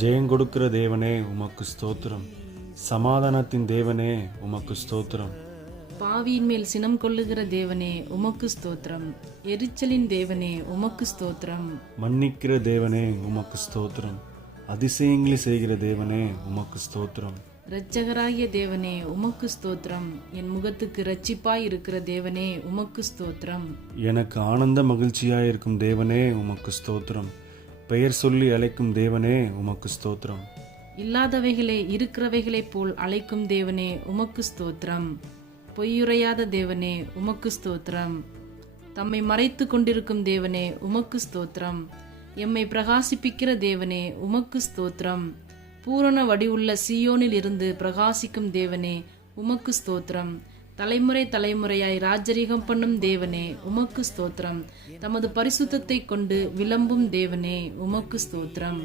ஜெயங்கொடுக்கிற தேவனே உமக்கு ஸ்தோத்திரம். சமாதானத்தின் தேவனே உமக்கு ஸ்தோத்திரம். பாவியின் மேல் சினம் கொள்ளுகிற தேவனே உமக்கு ஸ்தோத்திரம். எரிச்சலின் தேவனே உமக்கு ஸ்தோத்திரம். மன்னிக்கிற தேவனே உமக்கு ஸ்தோத்திரம். அதிசயங்களை செய்கிற தேவனே உமக்கு ஸ்தோத்திரம். இரட்சகராகிய தேவனே உமக்கு ஸ்தோத்திரம். என் முகத்துக்கு இரட்சிப்பாய் இருக்கிற தேவனே உமக்கு ஸ்தோத்திரம். எனக்கு ஆனந்த மகிழ்ச்சியாயிருக்கும் தேவனே உமக்கு ஸ்தோத்திரம். பெயர் சொல்லி அழைக்கும் தேவனே உமக்கு ஸ்தோத்திரம். இல்லாதவைகளை இருக்கிறவைகளைப் போல் அழைக்கும் தேவனே உமக்கு ஸ்தோத்திரம். பொய்யுரையாத தேவனே உமக்கு ஸ்தோத்திரம். தம்மை மறைத்து கொண்டிருக்கும் தேவனே உமக்கு ஸ்தோத்திரம். எம்மை பிரகாசிப்பிக்கிற தேவனே உமக்கு ஸ்தோத்திரம். பூரண வடிவுள்ள சீயோனில் இருந்து பிரகாசிக்கும் தேவனே உமக்கு ஸ்தோத்திரம். தலைமுறை தலைமுறையாய் ராஜரீகம் பண்ணும் தேவனே உமக்கு ஸ்தோத்திரம். தமது பரிசுத்தத்தை கொண்டு விளம்பும் தேவனே உமக்கு ஸ்தோத்திரம்.